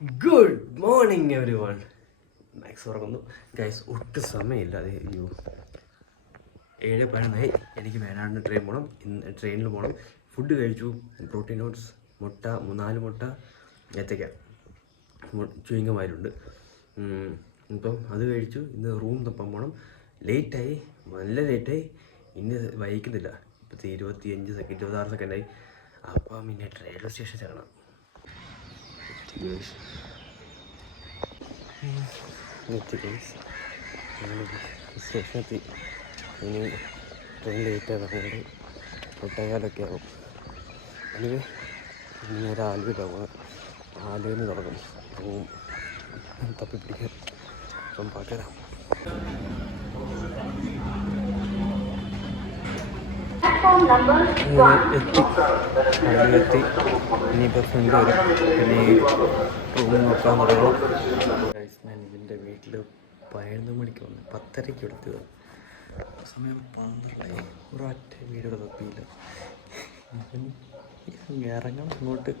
Good morning every one. Max ഉറങ്ങുന്നു guys. ഒട്ടും സമയമില്ല. അതെ, അയ്യോ 7:11 എനിക്ക് വേണാണ്ട് ട്രെയിൻ പോകണം. ഇന്ന് ട്രെയിനിൽ പോകണം. ഫുഡ് കഴിച്ചു. പ്രോട്ടീൻ ഓട്സ്, മുട്ട, 4 മുട്ട, ഏത്തയ്ക്ക, ചുരുങ്ങമാരുണ്ട്. ഇപ്പം അത് കഴിച്ചു. ഇന്ന് റൂം തപ്പാൻ പോകണം. ലേറ്റായി, നല്ല ലേറ്റായി. ഇന്ന് വൈകുന്നില്ല. ഇപ്പോഴത്തെ 26 സെക്കൻഡായി. അപ്പം പിന്നെ റെയിൽവേ സ്റ്റേഷൻ ചേരണം. സ്റ്റേഷനെത്തി. ഇനി ട്രെയിൻ ലേറ്റ് ആകുന്നത് 8:15 ആകും. അല്ലെങ്കിൽ ഇനി നേരെ ആലുവയിലാണ് പോകുന്നത്. ആലുവയിൽ നിന്ന് തുടങ്ങും റൂം തപ്പിപ്പിടിക്കാൻ. അപ്പം പകരം എത്തി. ഇനിയിപ്പോൾ ഫ്രണ്ട് വരും. പിന്നെ റൂം നോക്കാൻ തുടങ്ങും. ഞാൻ ഇതിൻ്റെ വീട്ടിൽ 11 മണിക്ക് വന്നു. 10:30 എടുത്തത്. സമയം 12 ഒരൊറ്റ വീഡിയോ തപ്പിയില്ല. ഇറങ്ങണം അങ്ങോട്ട്.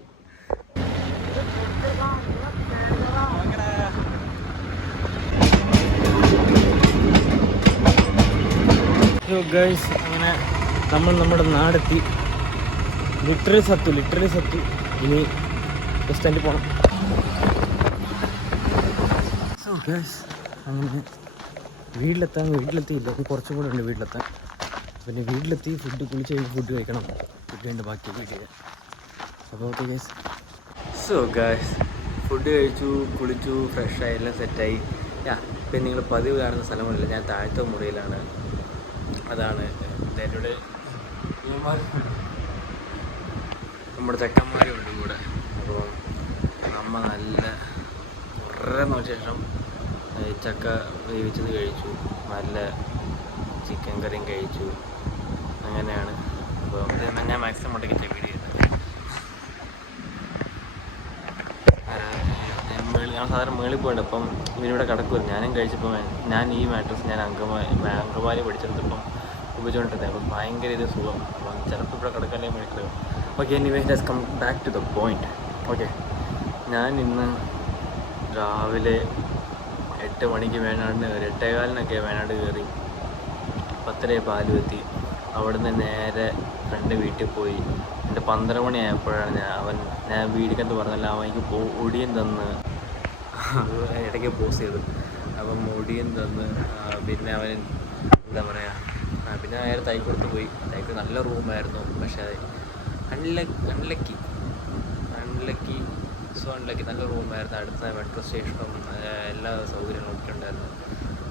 ഗൈസ്, അങ്ങനെ നമ്മൾ നമ്മുടെ നാടെത്തി. ലിറ്ററലി സത്തു. ഇനി ബസ് സ്റ്റാൻഡിൽ പോകണം. സോ ഗൈസ്, അങ്ങനെ വീട്ടിലെത്തിയില്ല. കുറച്ചും കൂടെ ഉണ്ട് വീട്ടിലെത്താൻ. പിന്നെ വീട്ടിലെത്തി കുളിച്ച് കഴിഞ്ഞ് ഫുഡ് കഴിക്കണം. ഫുഡ് കഴിഞ്ഞ് ബാക്കി വീട്ടിൽ. അപ്പോൾ okay guys. So guys, food കഴിച്ചു, കുളിച്ചു, ഫ്രഷായി, എല്ലാം സെറ്റായി. പിന്നെ നിങ്ങൾ പതിവ് കാണുന്ന സ്ഥലമല്ല, ഞാൻ താഴത്തെ മുറിയിലാണ്. അതാണ് എൻ്റെ നമ്മുടെ ചെക്കന്മാരും ഉണ്ട് കൂടെ. അപ്പോൾ നമ്മൾ നല്ല കുറേ നാൾക്ക് ശേഷം ചക്ക വേവിച്ചത് കഴിച്ചു. നല്ല ചിക്കൻ കറിയും കഴിച്ചു. അങ്ങനെയാണ്. അപ്പോൾ ഞാൻ മാക്സിമം മുട്ടയ്ക്ക് വീഡിയോ ചെയ്യുന്നത്. ഞാൻ സാധാരണ മേളിൽ പോയിട്ട് അപ്പം ഇവനിവിടെ കിടക്കുമായിരുന്നു. ഞാനും കഴിച്ചപ്പോൾ ഞാൻ ഈ മാട്രസ് ഞാൻ അങ്കമാലി പഠിച്ചെടുത്തപ്പം ഉപയോഗിച്ചുകൊണ്ടിരുന്നത്. അപ്പം ഭയങ്കര ഇത് സുഖം. അപ്പം ചിലപ്പോൾ ഇവിടെ കിടക്കാനേ മേടിക്കുക. Okay, anyway let's come back to the point. Okay, ഞാൻ ഇന്ന് രാവിലെ 8 മണിക്ക് വേണാണ്ട് 8:15 വേണാണ്ട് കയറി. 10:30 പാലും എത്തി. അവിടുന്ന് നേരെ ഫ്രണ്ട് വീട്ടിൽ പോയി. എൻ്റെ 12 മണി ആയപ്പോഴാണ് ഞാൻ വീടിക്കകത്ത് പറഞ്ഞല്ല, അവനിക്ക് ഒടിയൻ തന്ന് ഇടയ്ക്ക് പോസ് ചെയ്തു. അപ്പം ഒടിയൻ തന്ന് പിന്നെ അവൻ എന്താ പറയുക, പിന്നെ നേരെ തൈക്കൊടുത്ത് പോയി. തൈക്ക് നല്ല റൂമായിരുന്നു. പക്ഷേ അൺലക്കി നല്ല റൂമായിരുന്നു. അടുത്ത മെട്രോ സ്റ്റേഷനും എല്ലാ സൗകര്യങ്ങളും ഒക്കെ ഉണ്ടായിരുന്നു.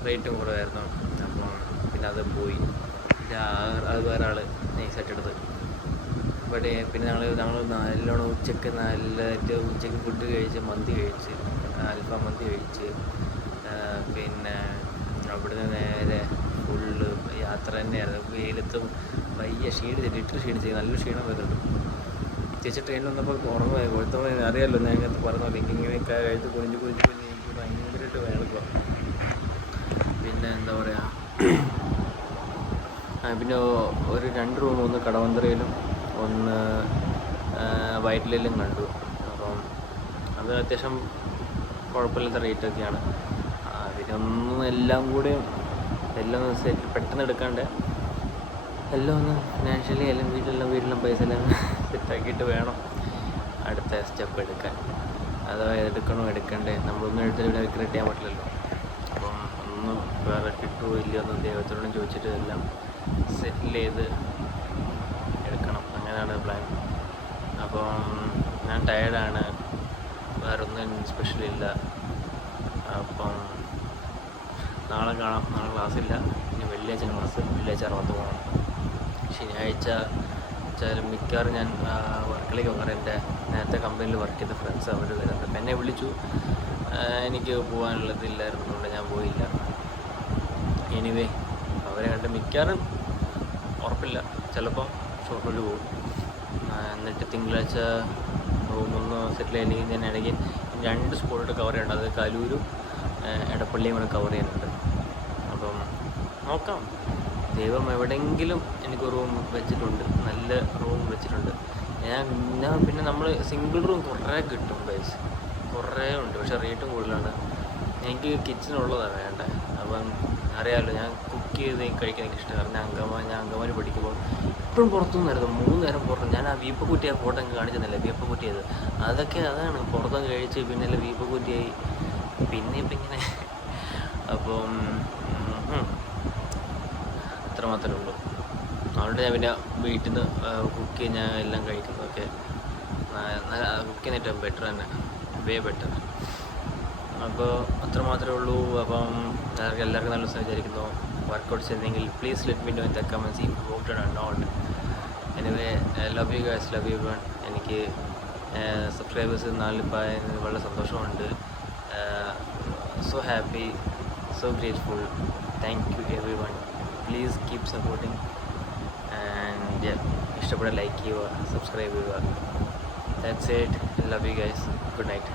റേറ്റും കുറവായിരുന്നു. അപ്പോൾ പിന്നെ അത് പോയി. അത് വേറെ ആൾ നൈസായിട്ട് എടുത്ത്. ബട്ട് പിന്നെ ഞങ്ങൾ നല്ലോണം ഉച്ചയ്ക്ക് ഫുഡ് കഴിച്ച്, മന്തി കഴിച്ച്, അൽഫാം മന്തി കഴിച്ച്. പിന്നെ അവിടുന്ന് നേരെ ഫുള്ള് യാത്ര തന്നെയായിരുന്നു. വെയിലത്തും വയ്യ, ക്ഷീണിച്ച് നല്ല ക്ഷീണം വരുന്നുണ്ട്. ചേച്ചി ട്രെയിനിൽ വന്നപ്പോൾ ഉറങ്ങുമായി. കൊടുത്തപ്പോൾ അറിയാമല്ലോ, ഞാൻ ഇങ്ങനത്തെ പറഞ്ഞല്ലോ, ഇങ്ങനെയൊക്കെ കഴിച്ച് കുഞ്ഞ് എനിക്ക് ഭയങ്കരമായിട്ട് വേണം. പിന്നെ എന്താ പറയുക, പിന്നെ ഒരു 2 റൂം, ഒന്ന് കടവന്ത്രയിലും ഒന്ന് വൈറ്റിലും കണ്ടു. അപ്പം അത് അത്യാവശ്യം കുഴപ്പമില്ലാത്ത റേറ്റൊക്കെയാണ്. പിന്നെ ഒന്നും എല്ലാം കൂടി എല്ലാം ഒന്ന് സെറ്റ് പെട്ടെന്ന് എടുക്കാണ്ട് എല്ലാം ഒന്ന് ഫിനാൻഷ്യലി എല്ലാം വീട്ടിലെല്ലാം പൈസ എല്ലാം സെറ്റാക്കിയിട്ട് വേണം അടുത്ത സ്റ്റെപ്പ് എടുക്കാൻ. അഥവാ എടുക്കണ്ടേ, നമ്മളൊന്നും എടുത്തിട്ട് റിഗ്രറ്റ് ചെയ്യാൻ പറ്റില്ലല്ലോ. അപ്പം ഒന്നും വേറെ കിട്ടുമോ ഇല്ലയോ എന്ന് ദൈവത്തോടും ചോദിച്ചിട്ട് എല്ലാം സെറ്റിൽ ചെയ്ത് എടുക്കണം. അങ്ങനെയാണ് പ്ലാൻ. അപ്പം ഞാൻ ടയേർഡാണ്, വേറെ ഒന്നും സ്പെഷ്യലില്ല. അപ്പം നാളെ കാണാം. നാളെ ക്ലാസ്സില്ല. ഇനി വെള്ളിയാഴ്ച വെള്ളിയാഴ്ച അറുപത്ത് പോകണം. ശനിയാഴ്ച മിക്കവാറും ഞാൻ വർക്കിലേക്ക് പോകാറ്. എൻ്റെ നേരത്തെ കമ്പനിയിൽ വർക്ക് ചെയ്ത ഫ്രണ്ട്സ് അവർ വരുന്നുണ്ട്. അപ്പം എന്നെ വിളിച്ചു. എനിക്ക് പോകാനുള്ളതില്ലായിരുന്നതുകൊണ്ട് ഞാൻ പോയില്ല. എനിവേ, അവരെ കണ്ട് മിക്കവാറും ഉറപ്പില്ല, ചിലപ്പം ഷോർട്ടിൽ പോകും. എന്നിട്ട് തിങ്കളാഴ്ച റൂമൊന്ന് സെറ്റിൽ ചെയ്യണമെങ്കിൽ ഞാൻ ഇടയ്ക്ക് 2 സ്പോട്ട് കവർ ചെയ്യണം. അത് കലൂരും എടപ്പള്ളിയും കൂടെ കവർ ചെയ്യുന്നുണ്ട്. അപ്പം നോക്കാം. ദൈവം എവിടെയെങ്കിലും എനിക്ക് റൂം വെച്ചിട്ടുണ്ട്, നല്ല റൂം വെച്ചിട്ടുണ്ട്. ഞാൻ പിന്നെ നമ്മൾ സിംഗിൾ റൂം കുറേ കിട്ടും ഗൈസ്. കുറേ ഉണ്ട്, പക്ഷേ റേറ്റും കൂടുതലാണ്. എനിക്ക് കിച്ചനുള്ളതാണ് വേണ്ടത്. അപ്പം അറിയാമല്ലോ, ഞാൻ കുക്ക് ചെയ്ത് കഴിക്കാൻ എനിക്ക് ഇഷ്ടമാണ്. ഞാൻ അങ്കമാലി പഠിക്കുമ്പോൾ എപ്പോഴും പുറത്തുനിന്നായിരുന്നു, 3 നേരം പുറത്ത്. ഞാൻ ആ വീപ്പക്കുറ്റിയ ഫോട്ടോ എനിക്ക് കാണിച്ചെന്നില്ല, വീപ്പക്കുറ്റിയത് അതാണ് പുറത്തുനിന്ന് കഴിച്ച് പിന്നെ വീപ്പക്കുറ്റിയായി പിന്നെ ഇപ്പം ഇങ്ങനെ. അപ്പം അത്ര മാത്രമേ ഉള്ളൂ. അതുകൊണ്ട് ഞാൻ പിന്നെ വീട്ടിൽ നിന്ന് കുക്ക് ചെയ്ത് ഞാൻ എല്ലാം കഴിക്കുന്നതൊക്കെ കുക്ക് ചെയ്യുന്ന ഏറ്റവും ബെറ്റർ തന്നെ, ബെറ്റർ. അപ്പോൾ അത്ര മാത്രമേ ഉള്ളൂ. അപ്പം എല്ലാവർക്കും നല്ല ദിവസം വിചാരിക്കുന്നു. വർക്കൗട്ട്സ് ചെയ്തെങ്കിൽ please let me know in the comments if voted or not. Anyway love you guys, love you one. എനിക്ക് സബ്സ്ക്രൈബേഴ്സ് 4 വളരെ സന്തോഷമുണ്ട്. So happy, so grateful. Thank you every one. Please keep supporting and ഇഷ്ടപ്പെട്ട like ചെയ്യുക, subscribe ചെയ്യുക. That's it. Love you guys. Good night.